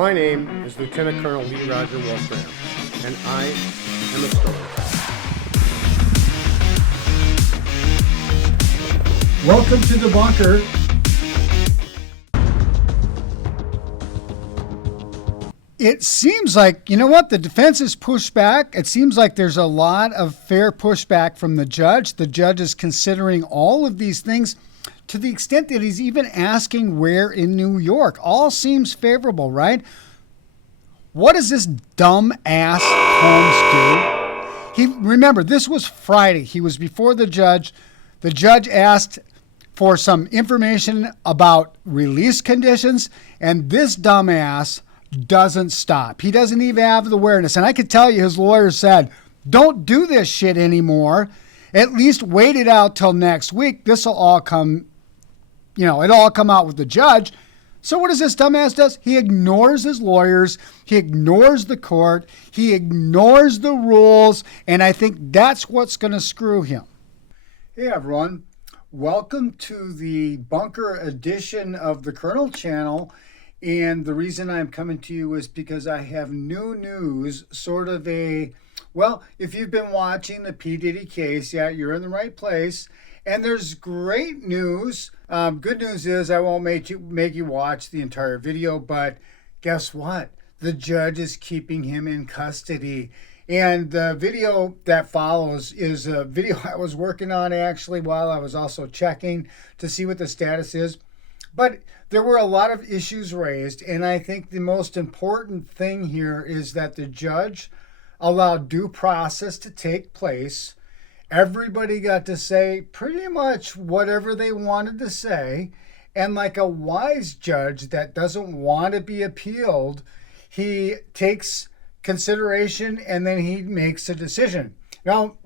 My name is Lieutenant Colonel Lee Roger Wolfgram, and I am a storyteller. Welcome to the bunker. It seems like, you know what, the defense is pushed back. It seems like there's a lot of fair pushback from the judge. The judge is considering all of these things to the extent that he's even asking where in New York. All seems favorable, right? What does this dumb ass Combs do? Remember, this was Friday. He was before the judge. The judge asked for some information about release conditions, and this dumbass doesn't stop. He doesn't even have the awareness. And I could tell you his lawyer said, don't do this shit anymore. At least wait it out till next week. This will all come, it'll all come out with the judge. So what does this dumbass do? He ignores his lawyers. He ignores the court. He ignores the rules. And I think that's what's going to screw him. Hey, everyone. Welcome to the bunker edition of the Colonel channel. And the reason I'm coming to you is because I have new news, if you've been watching the P. Diddy case, yeah, you're in the right place. And there's great news. Good news is I won't make you watch the entire video, but guess what? The judge is keeping him in custody. And the video that follows is a video I was working on actually while I was also checking to see what the status is. But there were a lot of issues raised, and I think the most important thing here is that the judge allowed due process to take place. Everybody got to say pretty much whatever they wanted to say, and like a wise judge that doesn't want to be appealed, he takes consideration and then he makes a decision. Now,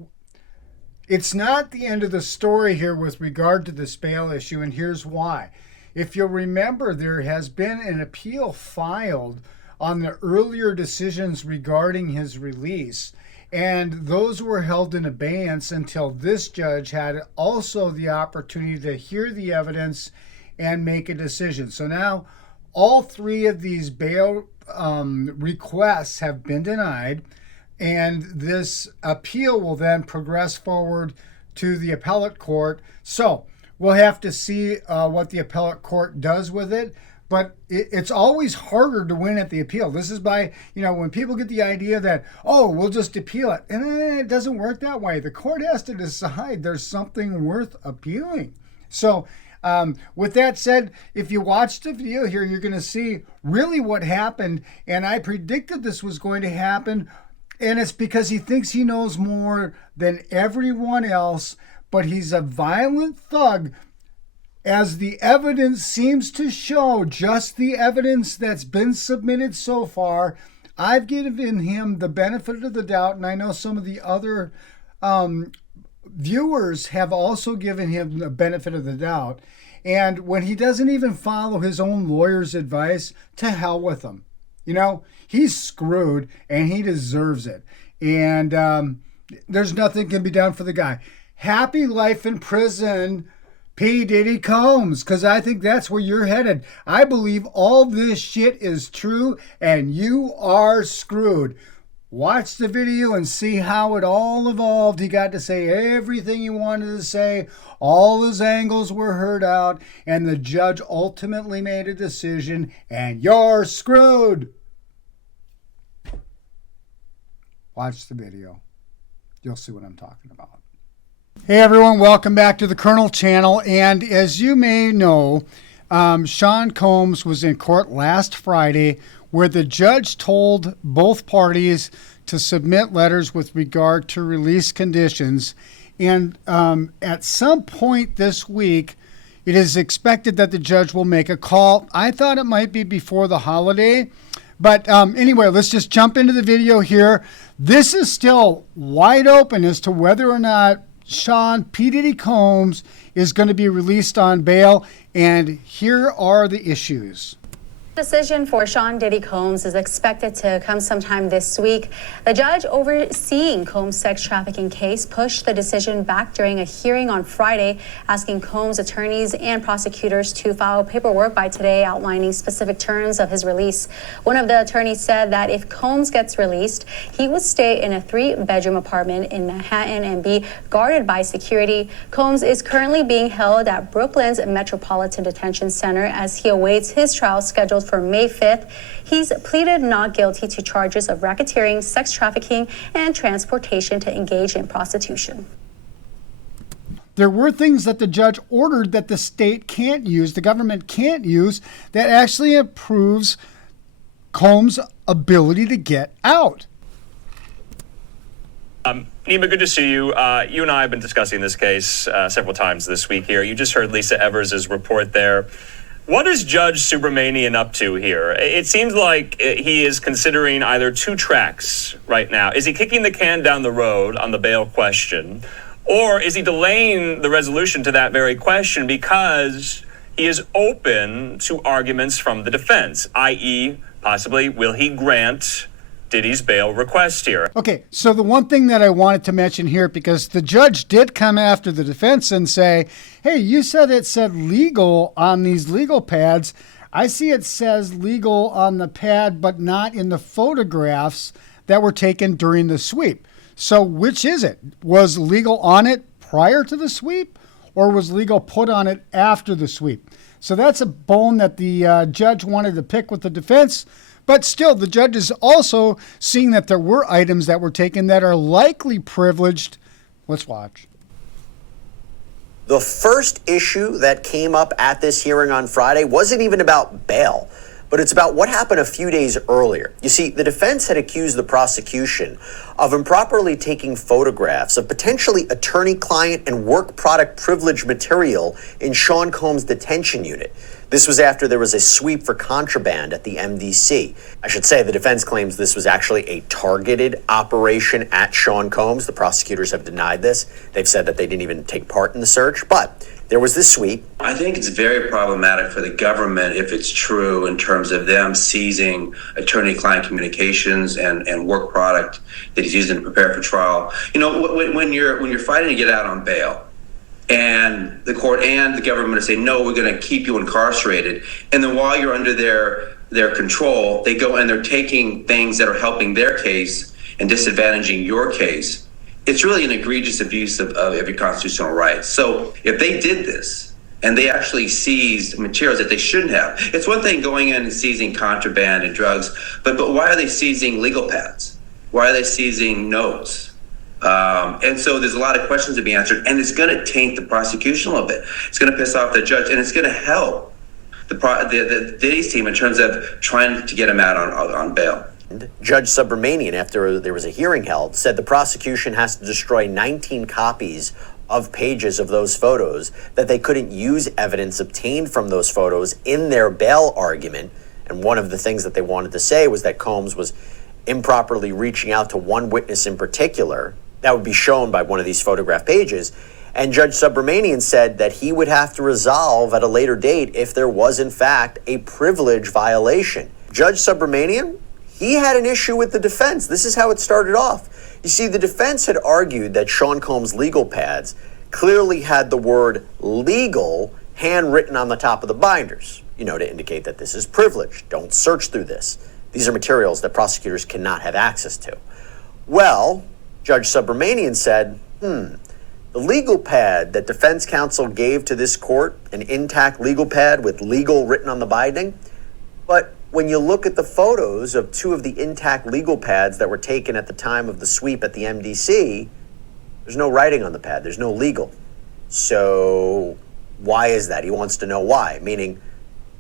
it's not the end of the story here with regard to this bail issue, and here's why. If you'll remember, there has been an appeal filed on the earlier decisions regarding his release, and those were held in abeyance until this judge had also the opportunity to hear the evidence and make a decision. So now all three of these bail requests have been denied, and this appeal will then progress forward to the appellate court. So we'll have to see what the appellate court does with it. But it's always harder to win at the appeal. This is by, when people get the idea that, we'll just appeal it. And it doesn't work that way. The court has to decide there's something worth appealing. So with that said, if you watch the video here, you're going to see really what happened. And I predicted this was going to happen. And it's because he thinks he knows more than everyone else. But he's a violent thug, as the evidence seems to show, just the evidence that's been submitted so far. I've given him the benefit of the doubt, and I know some of the other viewers have also given him the benefit of the doubt. And when he doesn't even follow his own lawyer's advice, to hell with him. He's screwed, and he deserves it. And there's nothing can be done for the guy. Happy life in prison, P. Diddy Combs, because I think that's where you're headed. I believe all this shit is true, and you are screwed. Watch the video and see how it all evolved. He got to say everything he wanted to say. All his angles were heard out, and the judge ultimately made a decision, and you're screwed. Watch the video. You'll see what I'm talking about. Hey everyone, welcome back to the Colonel channel. And as you may know, Sean Combs was in court last Friday where the judge told both parties to submit letters with regard to release conditions. And at some point this week, it is expected that the judge will make a call. I thought it might be before the holiday. But anyway, let's just jump into the video here. This is still wide open as to whether or not Sean P. Diddy Combs is going to be released on bail, and here are the issues. Decision for Sean Diddy Combs is expected to come sometime this week. The judge overseeing Combs' sex trafficking case pushed the decision back during a hearing on Friday, asking Combs' attorneys and prosecutors to file paperwork by today outlining specific terms of his release. One of the attorneys said that if Combs gets released, he would stay in a 3-bedroom apartment in Manhattan and be guarded by security. Combs is currently being held at Brooklyn's Metropolitan Detention Center as he awaits his trial scheduled for May 5th. He's pleaded not guilty to charges of racketeering, sex trafficking, and transportation to engage in prostitution. There were things that the judge ordered that the state can't use, the government can't use, that actually improves Combs' ability to get out. Nima, good to see you. You and I have been discussing this case several times this week here. You just heard Lisa Evers' report there. What is Judge Subramanian up to here? It seems like he is considering either two tracks right now. Is he kicking the can down the road on the bail question, or is he delaying the resolution to that very question because he is open to arguments from the defense, i.e., possibly will he grant Diddy's bail request here? Okay, so the one thing that I wanted to mention here, because the judge did come after the defense and say, hey, you said it said legal on these legal pads. I see it says legal on the pad, but not in the photographs that were taken during the sweep. So which is it? Was legal on it prior to the sweep, or was legal put on it after the sweep? So that's a bone that the judge wanted to pick with the defense. But still, the judge is also seeing that there were items that were taken that are likely privileged. Let's watch. The first issue that came up at this hearing on Friday wasn't even about bail, but it's about what happened a few days earlier. You see, the defense had accused the prosecution of improperly taking photographs of potentially attorney-client and work product privilege material in Sean Combs' detention unit. This was after there was a sweep for contraband at the MDC. I should say the defense claims this was actually a targeted operation at Sean Combs. The prosecutors have denied this. They've said that they didn't even take part in the search, but there was this sweep. I think it's very problematic for the government if it's true in terms of them seizing attorney-client communications and work product that he's using to prepare for trial. You know, when you're fighting to get out on bail, and the court and the government say, no, we're going to keep you incarcerated. And then while you're under their control, they go and they're taking things that are helping their case and disadvantaging your case. It's really an egregious abuse of your constitutional rights. So if they did this and they actually seized materials that they shouldn't have, it's one thing going in and seizing contraband and drugs, but why are they seizing legal pads? Why are they seizing notes? And so there's a lot of questions to be answered, and it's going to taint the prosecution a little bit. It's going to piss off the judge, and it's going to help the Diddy's team in terms of trying to get him out on bail. Judge Subramanian, after there was a hearing held, said the prosecution has to destroy 19 copies of pages of those photos, that they couldn't use evidence obtained from those photos in their bail argument. And one of the things that they wanted to say was that Combs was improperly reaching out to one witness in particular. That would be shown by one of these photograph pages. And Judge Subramanian said that he would have to resolve at a later date if there was, in fact, a privilege violation. Judge Subramanian, he had an issue with the defense. This is how it started off. You see, the defense had argued that Sean Combs' legal pads clearly had the word legal handwritten on the top of the binders, to indicate that this is privileged. Don't search through this. These are materials that prosecutors cannot have access to. Well, Judge Subramanian said, the legal pad that defense counsel gave to this court, an intact legal pad with legal written on the binding, but when you look at the photos of two of the intact legal pads that were taken at the time of the sweep at the MDC, there's no writing on the pad, there's no legal. So why is that? He wants to know why, meaning,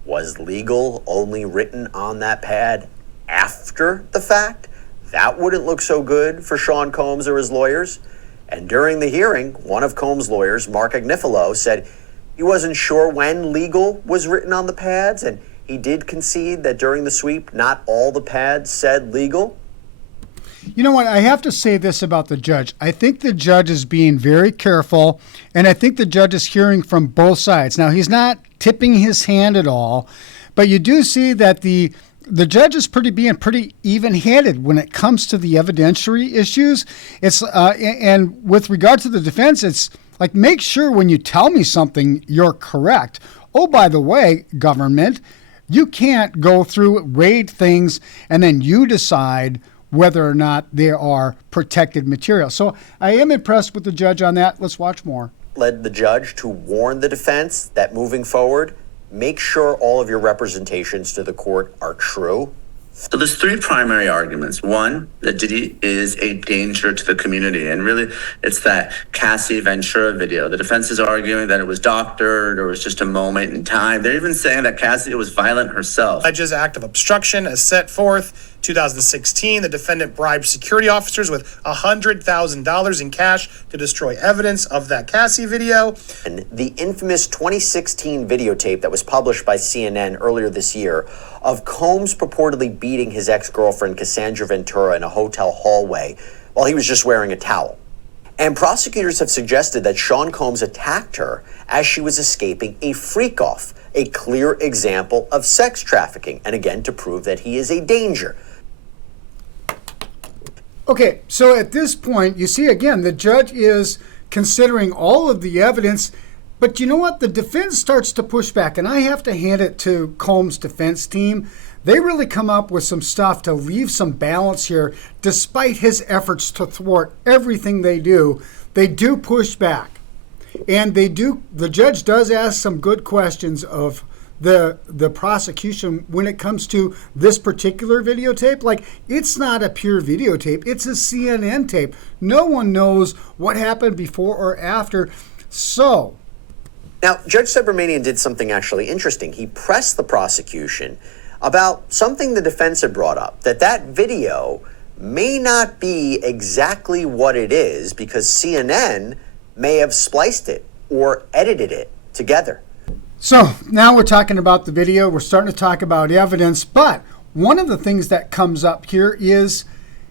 was legal only written on that pad after the fact? That wouldn't look so good for Sean Combs or his lawyers. And during the hearing, one of Combs' lawyers, Mark Agnifilo, said he wasn't sure when legal was written on the pads, and he did concede that during the sweep, not all the pads said legal. You know what? I have to say this about the judge. I think the judge is being very careful, and I think the judge is hearing from both sides. Now, he's not tipping his hand at all, But you do see that the judge is being pretty even-handed when it comes to the evidentiary issues. It's and with regard to the defense, it's like, make sure when you tell me something, you're correct. Oh, by the way, government, you can't go through, raid things, and then you decide whether or not they are protected material. So I am impressed with the judge on that. Let's watch more. Led the judge to warn the defense that moving forward, make sure all of your representations to the court are true. So there's three primary arguments. One, that Diddy is a danger to the community. And really, it's that Cassie Ventura video. The defense is arguing that it was doctored or it was just a moment in time. They're even saying that Cassie was violent herself. Alleges act of obstruction as set forth. 2016, the defendant bribed security officers with $100,000 in cash to destroy evidence of that Cassie video. And the infamous 2016 videotape that was published by CNN earlier this year of Combs purportedly beating his ex-girlfriend Cassandra Ventura in a hotel hallway while he was just wearing a towel. And prosecutors have suggested that Sean Combs attacked her as she was escaping a freak-off, a clear example of sex trafficking, and again, to prove that he is a danger. Okay, so at this point, you see, again, the judge is considering all of the evidence, but you know what? The defense starts to push back, and I have to hand it to Combs' defense team. They really come up with some stuff to leave some balance here, despite his efforts to thwart everything they do. They do push back, and the judge does ask some good questions of the prosecution when it comes to this particular videotape. Like, it's not a pure videotape, it's a CNN tape. No one knows what happened before or after. So now, Judge Subramanian did something actually interesting. He pressed the prosecution about something the defense had brought up, that video may not be exactly what it is because CNN may have spliced it or edited it together. So now we're talking about the video. We're starting to talk about evidence. But one of the things that comes up here is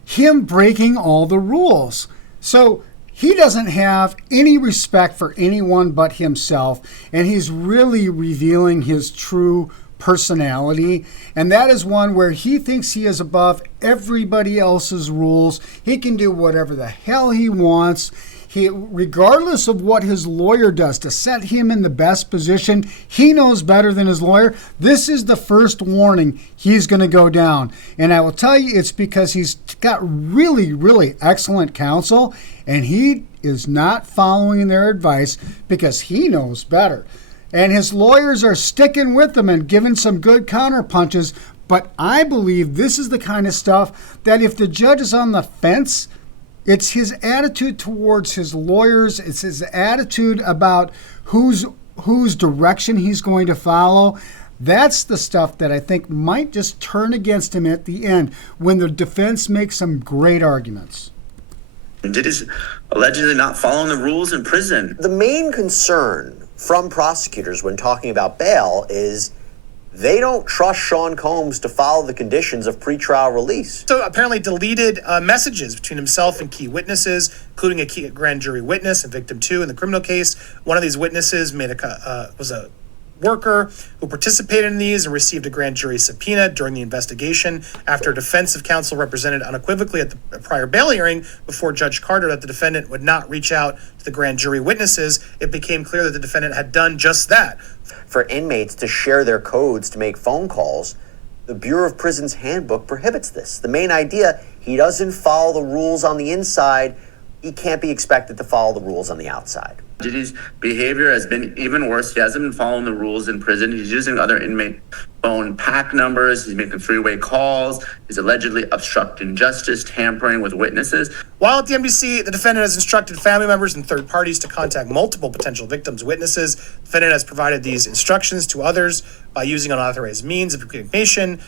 him breaking all the rules. So he doesn't have any respect for anyone but himself. And he's really revealing his true personality. And that is one where he thinks he is above everybody else's rules. He can do whatever the hell he wants. He, regardless of what his lawyer does to set him in the best position, he knows better than his lawyer. This is the first warning he's going to go down. And I will tell you, it's because he's got really, really excellent counsel, and he is not following their advice because he knows better. And his lawyers are sticking with him and giving some good counter punches. But I believe this is the kind of stuff that if the judge is on the fence, it's his attitude towards his lawyers. It's his attitude about whose direction he's going to follow. That's the stuff that I think might just turn against him at the end when the defense makes some great arguments. Diddy's allegedly not following the rules in prison. The main concern from prosecutors when talking about bail is they don't trust Sean Combs to follow the conditions of pretrial release. So apparently deleted messages between himself and key witnesses, including a key grand jury witness and victim 2 in the criminal case. One of these witnesses was a worker who participated in these and received a grand jury subpoena during the investigation after defensive counsel represented unequivocally at the prior bail hearing before Judge Carter that the defendant would not reach out to the grand jury witnesses. It became clear that the defendant had done just that. For inmates to share their codes to make phone calls, the Bureau of Prisons handbook prohibits this. The main idea, he doesn't follow the rules on the inside, he can't be expected to follow the rules on the outside. Diddy's behavior has been even worse. He hasn't been following the rules in prison. He's using other inmate phone pack numbers. He's making three-way calls. He's allegedly obstructing justice, tampering with witnesses. While at the MDC, the defendant has instructed family members and third parties to contact multiple potential victims' witnesses. The defendant has provided these instructions to others by using unauthorized means of communication,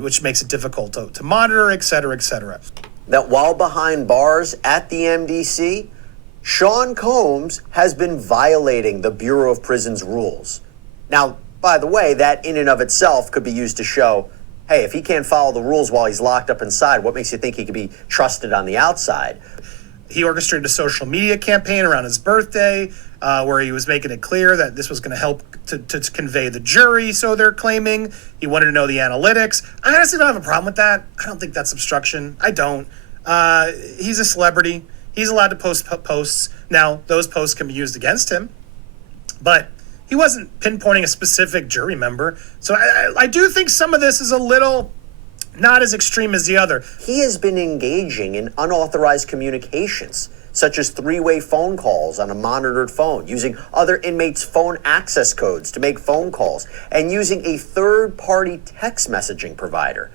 which makes it difficult to monitor, et cetera, et cetera. That while behind bars at the MDC, Sean Combs has been violating the Bureau of Prisons rules. Now, by the way, that in and of itself could be used to show, hey, if he can't follow the rules while he's locked up inside, what makes you think he could be trusted on the outside? He orchestrated a social media campaign around his birthday where he was making it clear that this was going to help to convey the jury, so they're claiming. He wanted to know the analytics. I honestly don't have a problem with that. I don't think that's obstruction. I don't. He's a celebrity. He's allowed to post posts. Now, those posts can be used against him, but he wasn't pinpointing a specific jury member. So I do think some of this is a little not as extreme as the other. He has been engaging in unauthorized communications, such as three-way phone calls on a monitored phone, using other inmates' phone access codes to make phone calls, and using a third-party text messaging provider.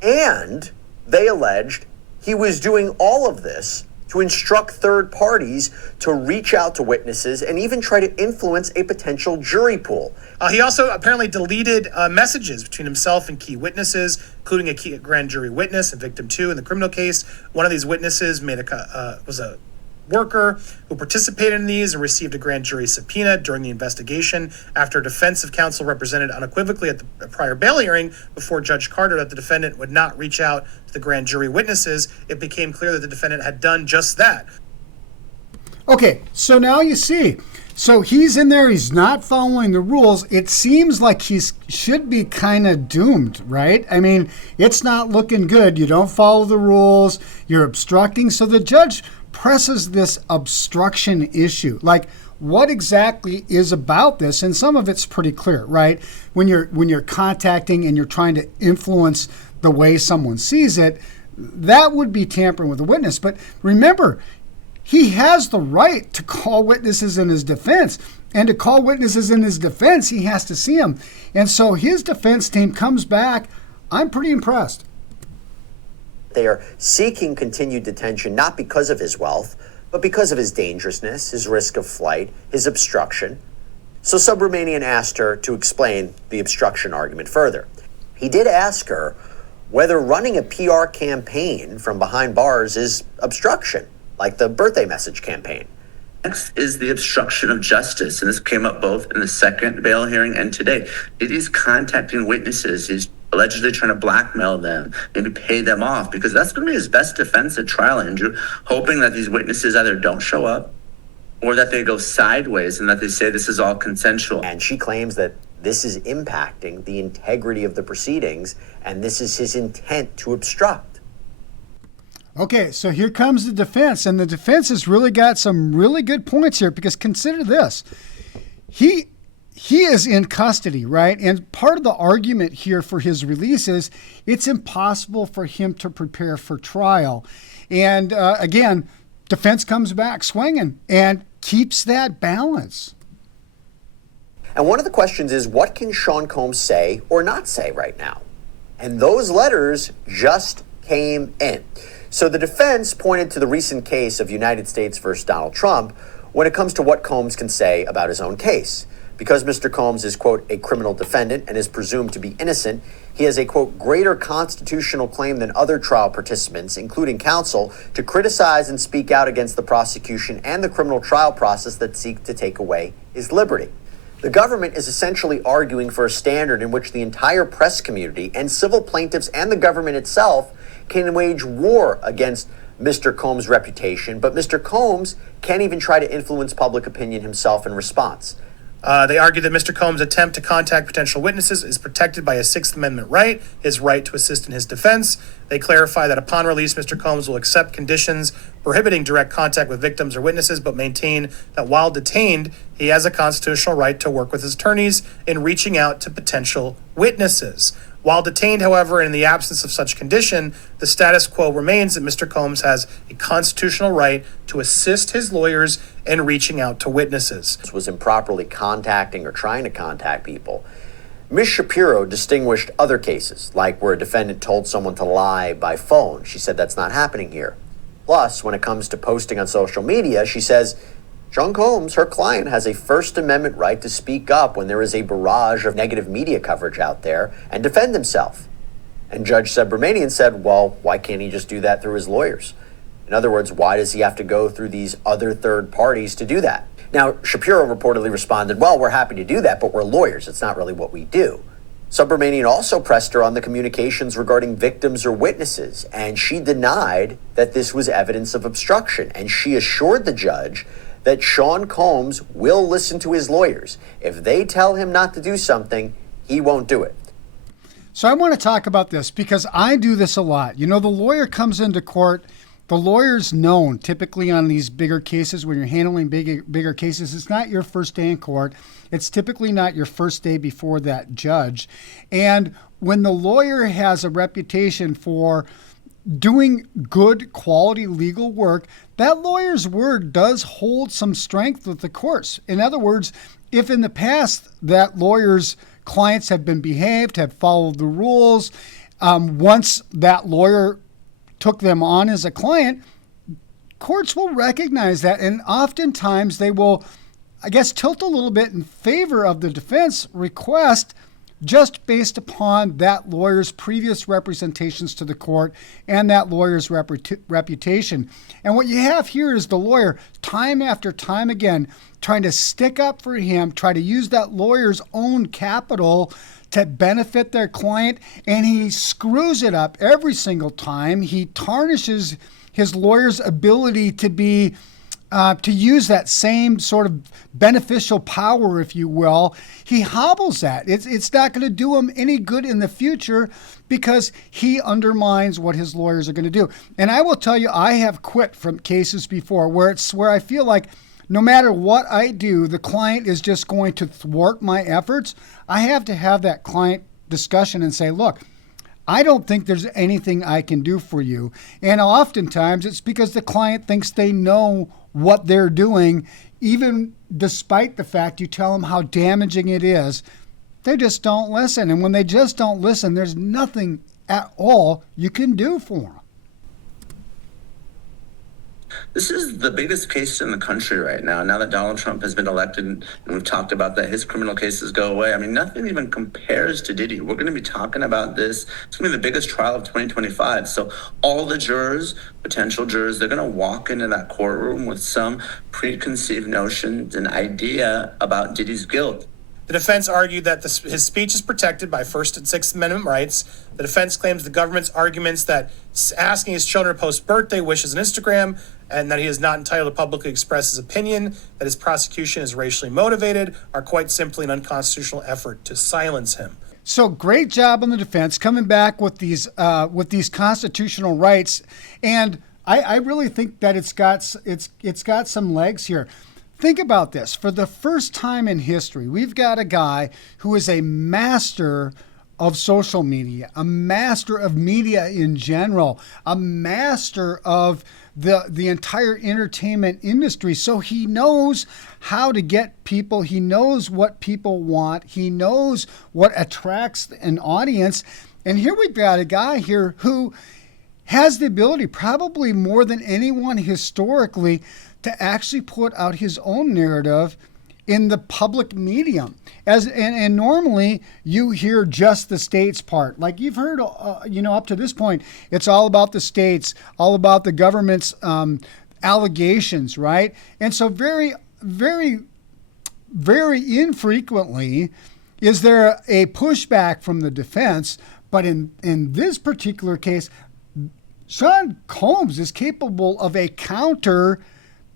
And they alleged he was doing all of this to instruct third parties to reach out to witnesses and even try to influence a potential jury pool. He also apparently deleted messages between himself and key witnesses, including a key grand jury witness and victim 2 in the criminal case. One of these witnesses was a worker who participated in these and received a grand jury subpoena during the investigation after defensive counsel represented unequivocally at the prior bail hearing before Judge Carter that the defendant would not reach out to the grand jury witnesses. It became clear that the defendant had done just that. Okay, so now you see. So he's in there, he's not following the rules. It seems like he should be kind of doomed, right? I mean, it's not looking good. You don't follow the rules, you're obstructing. So the judge presses this obstruction issue. Like, what exactly is about this? And some of it's pretty clear, right? When you're contacting and you're trying to influence the way someone sees it, that would be tampering with a witness. But remember, he has the right to call witnesses in his defense. And to call witnesses in his defense, he has to see them. And so his defense team comes back. I'm pretty impressed. They are seeking continued detention not because of his wealth, but because of his dangerousness, his risk of flight, his obstruction. So Subramanian asked her to explain the obstruction argument further. He did ask her whether running a PR campaign from behind bars is obstruction, like the birthday message campaign. Next is the obstruction of justice, and this came up both in the second bail hearing and today. He's contacting witnesses. He's allegedly trying to blackmail them, maybe pay them off, because that's going to be his best defense at trial, Andrew, hoping that these witnesses either don't show up or that they go sideways and that they say this is all consensual. And she claims that this is impacting the integrity of the proceedings, and this is his intent to obstruct. Okay, so here comes the defense, and the defense has really got some really good points here, because consider this. He is in custody, right? And part of the argument here for his release is it's impossible for him to prepare for trial. And again, defense comes back swinging and keeps that balance. And one of the questions is, what can Sean Combs say or not say right now? And those letters just came in. So the defense pointed to the recent case of United States versus Donald Trump when it comes to what Combs can say about his own case. Because Mr. Combs is, quote, a criminal defendant and is presumed to be innocent, he has a, quote, greater constitutional claim than other trial participants, including counsel, to criticize and speak out against the prosecution and the criminal trial process that seek to take away his liberty. The government is essentially arguing for a standard in which the entire press community and civil plaintiffs and the government itself can wage war against Mr. Combs' reputation, but Mr. Combs can't even try to influence public opinion himself in response. They argue that Mr. Combs' attempt to contact potential witnesses is protected by his Sixth Amendment right, his right to assist in his defense. They clarify that upon release, Mr. Combs will accept conditions prohibiting direct contact with victims or witnesses, but maintain that while detained, he has a constitutional right to work with his attorneys in reaching out to potential witnesses. While detained, however, in the absence of such condition, the status quo remains that Mr. Combs has a constitutional right to assist his lawyers in reaching out to witnesses. Was improperly contacting or trying to contact people. Ms. Shapiro distinguished other cases, like where a defendant told someone to lie by phone. She said that's not happening here. Plus, when it comes to posting on social media, she says Sean Combs, her client, has a First Amendment right to speak up when there is a barrage of negative media coverage out there and defend himself. And Judge Subramanian said, well, why can't he just do that through his lawyers? In other words, why does he have to go through these other third parties to do that? Now, Shapiro reportedly responded, well, we're happy to do that, but we're lawyers. It's not really what we do. Subramanian also pressed her on the communications regarding victims or witnesses, and she denied that this was evidence of obstruction. And she assured the judge that Sean Combs will listen to his lawyers. If they tell him not to do something, he won't do it. So I want to talk about this because I do this a lot. You know, the lawyer comes into court. The lawyer's known typically on these bigger cases when you're handling bigger cases. It's not your first day in court. It's typically not your first day before that judge. And when the lawyer has a reputation for doing good quality legal work, that lawyer's word does hold some strength with the courts. In other words, if in the past that lawyer's clients have been behaved, have followed the rules, once that lawyer took them on as a client, courts will recognize that, and oftentimes they will, I guess, tilt a little bit in favor of the defense request just based upon that lawyer's previous representations to the court and that lawyer's reputation. And what you have here is the lawyer, time after time again, trying to stick up for him, try to use that lawyer's own capital to benefit their client, and he screws it up every single time. He tarnishes his lawyer's ability to be to use that same sort of beneficial power, if you will. He hobbles that. It's not going to do him any good in the future because he undermines what his lawyers are going to do. And I will tell you, I have quit from cases before where I feel like no matter what I do, the client is just going to thwart my efforts. I have to have that client discussion and say, look, I don't think there's anything I can do for you. And oftentimes it's because the client thinks they know what they're doing, even despite the fact you tell them how damaging it is. They just don't listen. And when they just don't listen, there's nothing at all you can do for them. This is the biggest case in the country right now. Now that Donald Trump has been elected, and we've talked about that, his criminal cases go away. I mean, nothing even compares to Diddy. We're going to be talking about this. It's going to be the biggest trial of 2025. So all the jurors, potential jurors, they're going to walk into that courtroom with some preconceived notions and idea about Diddy's guilt. The defense argued that his speech is protected by First and Sixth Amendment rights. The defense claims the government's arguments that asking his children to post birthday wishes on Instagram and that he is not entitled to publicly express his opinion, that his prosecution is racially motivated, are quite simply an unconstitutional effort to silence him. So great job on the defense coming back with these constitutional rights, and I really think that it's got some legs here. Think about this. For the first time in history, we've got a guy who is a master of social media, a master of media in general, a master of the entire entertainment industry. So he knows how to get people. He knows what people want. He knows what attracts an audience. And here we've got a guy here who has the ability, probably more than anyone historically, to actually put out his own narrative in the public medium. And normally you hear just the states part. Like you've heard, up to this point, it's all about the states, all about the government's allegations, right? And so very, very, very infrequently is there a pushback from the defense. But in this particular case, Sean Combs is capable of a counter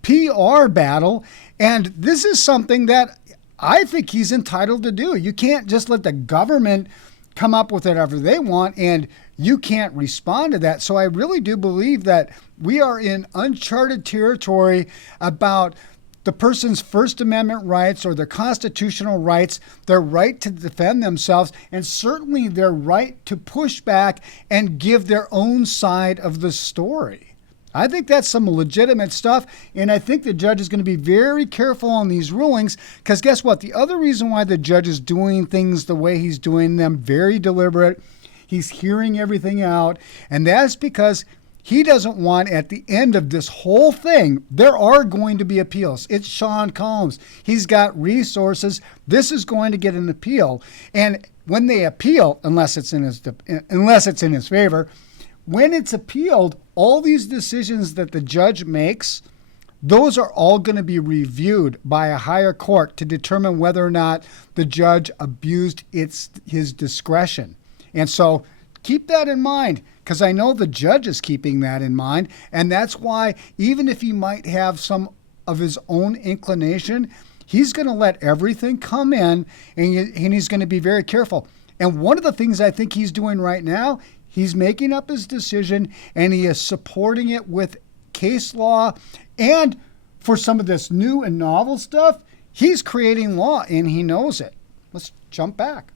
PR battle, and this is something that I think he's entitled to do. You can't just let the government come up with whatever they want, and you can't respond to that. So I really do believe that we are in uncharted territory about the person's First Amendment rights or their constitutional rights, their right to defend themselves, and certainly their right to push back and give their own side of the story. I think that's some legitimate stuff, and I think the judge is going to be very careful on these rulings because guess what? The other reason why the judge is doing things the way he's doing them, very deliberate, he's hearing everything out, and that's because he doesn't want at the end of this whole thing, there are going to be appeals. It's Sean Combs. He's got resources. This is going to get an appeal, and when they appeal, unless it's in his favor, when it's appealed, all these decisions that the judge makes, those are all going to be reviewed by a higher court to determine whether or not the judge abused his discretion. And so keep that in mind, because I know the judge is keeping that in mind. And that's why, even if he might have some of his own inclination, he's going to let everything come in, and he's going to be very careful. And one of the things I think he's doing right now, he's making up his decision, and he is supporting it with case law. And for some of this new and novel stuff, he's creating law, and he knows it. Let's jump back.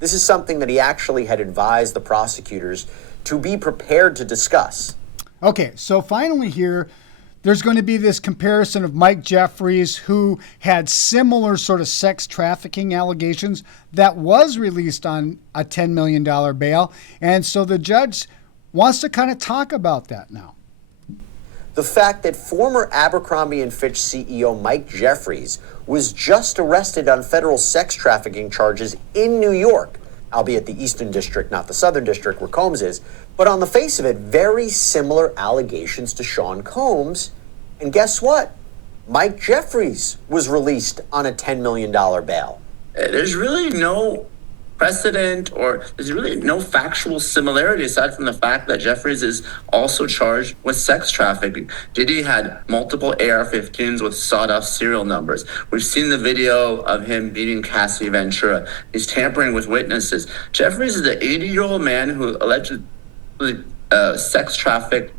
This is something that he actually had advised the prosecutors to be prepared to discuss. Okay, so finally here, there's going to be this comparison of Mike Jeffries, who had similar sort of sex trafficking allegations, that was released on a $10 million bail. And so the judge wants to kind of talk about that now. The fact that former Abercrombie & Fitch CEO Mike Jeffries was just arrested on federal sex trafficking charges in New York, albeit the Eastern District, not the Southern District where Combs is, but on the face of it, very similar allegations to Sean Combs. And guess what? Mike Jeffries was released on a $10 million bail. There's really no precedent, or there's really no factual similarity aside from the fact that Jeffries is also charged with sex trafficking. Diddy had multiple AR-15s with sawed-off serial numbers. We've seen the video of him beating Cassie Ventura. He's tampering with witnesses. Jeffries is an 80-year-old man who allegedly sex trafficked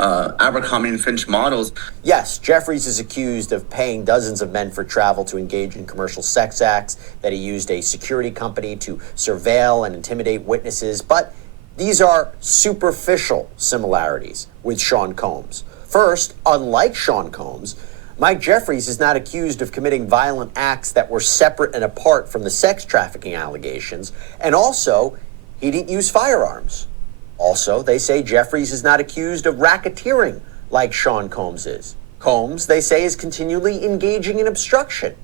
Abercrombie & Fitch models. Yes, Jeffries is accused of paying dozens of men for travel to engage in commercial sex acts, that he used a security company to surveil and intimidate witnesses, but these are superficial similarities with Sean Combs. First, unlike Sean Combs, Mike Jeffries is not accused of committing violent acts that were separate and apart from the sex trafficking allegations, and also, he didn't use firearms. Also, they say Jeffries is not accused of racketeering like Sean Combs is. Combs, they say, is continually engaging in obstruction.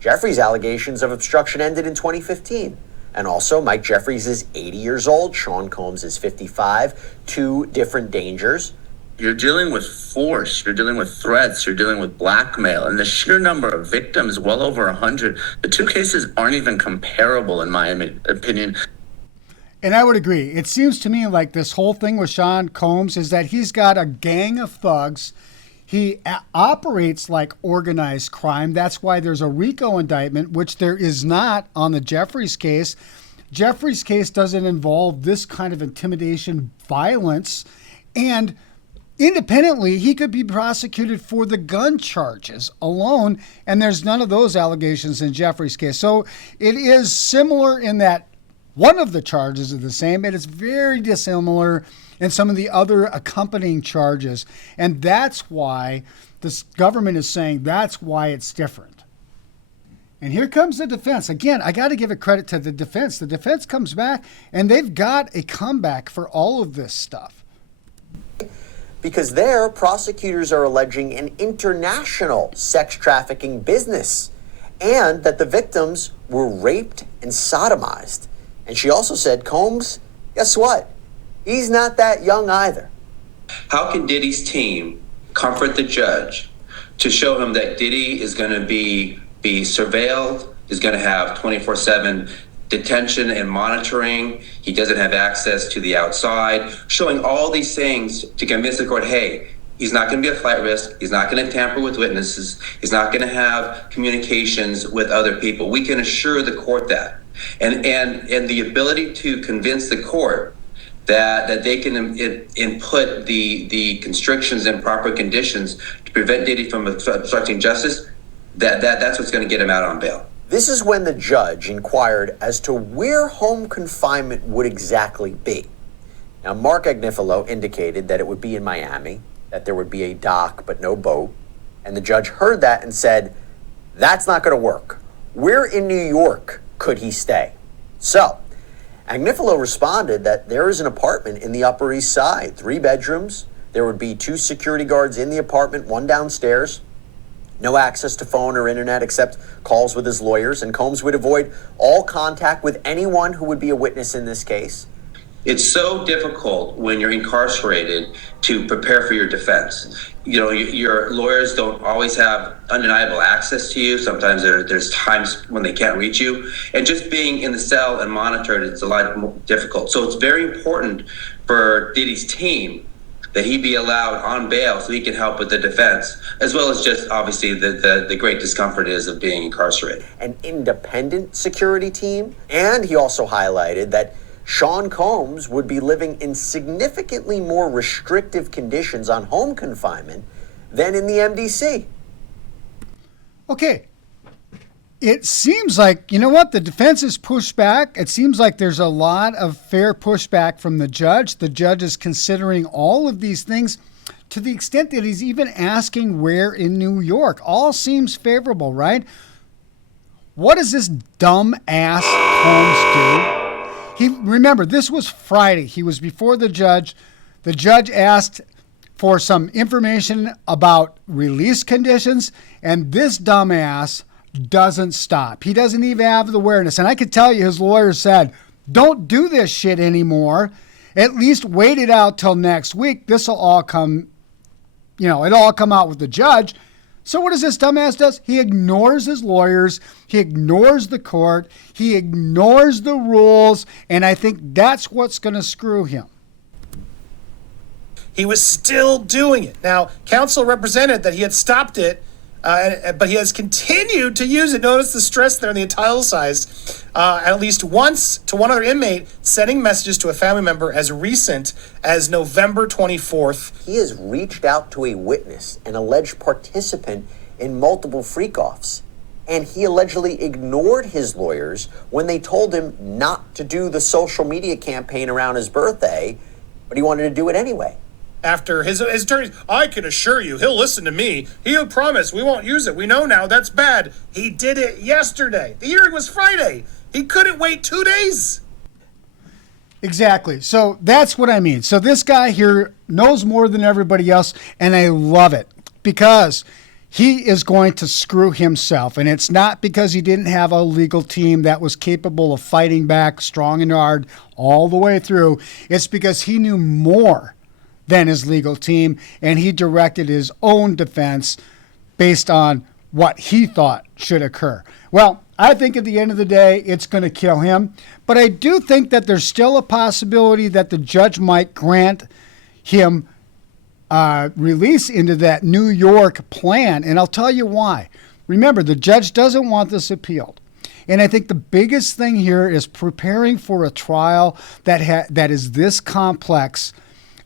Jeffries' allegations of obstruction ended in 2015. And also, Mike Jeffries is 80 years old. Sean Combs is 55. Two different dangers. You're dealing with force, you're dealing with threats, you're dealing with blackmail, and the sheer number of victims, well over 100. The two cases aren't even comparable, in my opinion. And I would agree. It seems to me like this whole thing with Sean Combs is that he's got a gang of thugs. He operates like organized crime. That's why there's a RICO indictment, which there is not on the Jeffries case. Jeffries' case doesn't involve this kind of intimidation, violence, and independently, he could be prosecuted for the gun charges alone, and there's none of those allegations in Jeffries' case. So it is similar in that one of the charges is the same, and it's very dissimilar in some of the other accompanying charges. And that's why this government is saying that's why it's different. And here comes the defense. Again, I got to give it credit to the defense. The defense comes back, and they've got a comeback for all of this stuff. Because there, prosecutors are alleging an international sex trafficking business, and that the victims were raped and sodomized. And she also said, Combs, guess what? He's not that young either. How can Diddy's team comfort the judge to show him that Diddy is going to be surveilled, is going to have 24/7 detention and monitoring, he doesn't have access to the outside, showing all these things to convince the court, hey, he's not going to be a flight risk, he's not going to tamper with witnesses, he's not going to have communications with other people. We can assure the court that. And the ability to convince the court that they can input the constrictions and proper conditions to prevent Diddy from obstructing justice, that's what's going to get him out on bail. This is when the judge inquired as to where home confinement would exactly be. Now, Mark Agnifilo indicated that it would be in Miami, that there would be a dock but no boat, and the judge heard that and said, that's not going to work. Where in New York could he stay? So, Agnifilo responded that there is an apartment in the Upper East Side, 3 bedrooms. There would be 2 security guards in the apartment, 1 downstairs. No access to phone or internet except calls with his lawyers, and Combs would avoid all contact with anyone who would be a witness in this case. It's so difficult when you're incarcerated to prepare for your defense. You know, your lawyers don't always have undeniable access to you. Sometimes there's times when they can't reach you. And just being in the cell and monitored, it's a lot more difficult. So it's very important for Diddy's team that he be allowed on bail so he can help with the defense, as well as just obviously the great discomfort is of being incarcerated. An independent security team. And he also highlighted that Sean Combs would be living in significantly more restrictive conditions on home confinement than in the MDC. Okay. It seems like, you know what, the defense is pushed back. It seems like there's a lot of fair pushback from the judge. The judge is considering all of these things to the extent that he's even asking where in New York. All seems favorable, right? What does this dumb ass Combs do? Remember, this was Friday. He was before the judge. The judge asked for some information about release conditions, and this dumbass doesn't stop. He doesn't even have the awareness. And I could tell you his lawyer said, don't do this shit anymore. At least wait it out till next week. This will all come, it'll all come out with the judge. So what does this dumbass do? He ignores his lawyers. He ignores the court. He ignores the rules. And I think that's what's going to screw him. He was still doing it. Now, counsel represented that he had stopped it, but he has continued to use it. Notice the stress there in the italicized. At least once to one other inmate, sending messages to a family member as recent as November 24th. He has reached out to a witness, an alleged participant in multiple freak-offs. And he allegedly ignored his lawyers when they told him not to do the social media campaign around his birthday, but he wanted to do it anyway. After his attorneys, I can assure you, he'll listen to me. He'll promise we won't use it. We know now that's bad. He did it yesterday. The hearing was Friday. He couldn't wait 2 days. Exactly. So that's what I mean. So this guy here knows more than everybody else, and I love it because he is going to screw himself. And it's not because he didn't have a legal team that was capable of fighting back strong and hard all the way through. It's because he knew more than his legal team, and he directed his own defense based on what he thought should occur. Well, I think at the end of the day, it's going to kill him, but I do think that there's still a possibility that the judge might grant him release into that New York plan, and I'll tell you why. Remember, the judge doesn't want this appealed. And I think the biggest thing here is preparing for a trial that is this complex.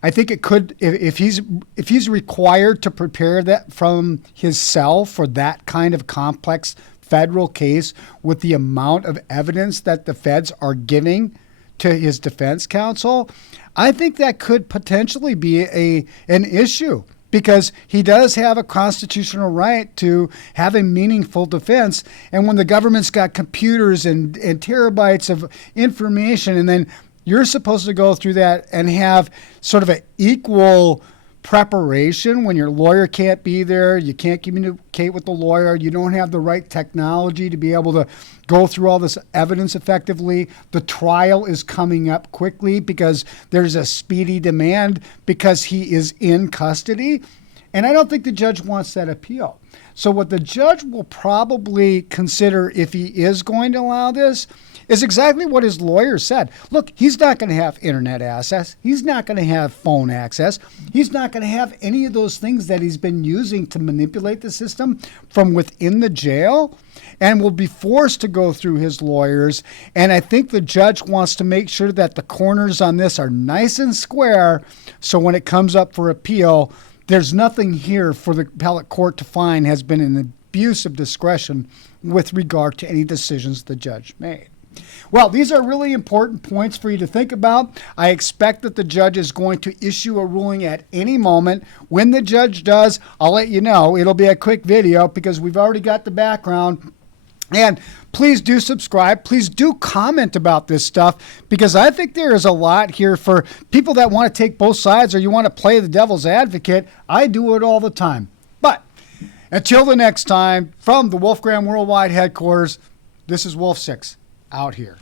I think it could, if he's required to prepare that from his cell for that kind of complex federal case with the amount of evidence that the feds are giving to his defense counsel, I think that could potentially be an issue because he does have a constitutional right to have a meaningful defense. And when the government's got computers and terabytes of information, and then you're supposed to go through that and have sort of an equal preparation when your lawyer can't be there, you can't communicate with the lawyer, you don't have the right technology to be able to go through all this evidence effectively. The trial is coming up quickly because there's a speedy demand because he is in custody. And I don't think the judge wants that appeal. So what the judge will probably consider if he is going to allow this is exactly what his lawyer said. Look, he's not going to have internet access. He's not going to have phone access. He's not going to have any of those things that he's been using to manipulate the system from within the jail, and will be forced to go through his lawyers. And I think the judge wants to make sure that the corners on this are nice and square, so when it comes up for appeal, there's nothing here for the appellate court to find has been an abuse of discretion with regard to any decisions the judge made. Well, these are really important points for you to think about. I expect that the judge is going to issue a ruling at any moment. When the judge does, I'll let you know. It'll be a quick video because we've already got the background. And please do subscribe. Please do comment about this stuff because I think there is a lot here for people that want to take both sides or you want to play the devil's advocate. I do it all the time. But until the next time, from the Wolfgram Worldwide headquarters, this is Wolf 6 out here.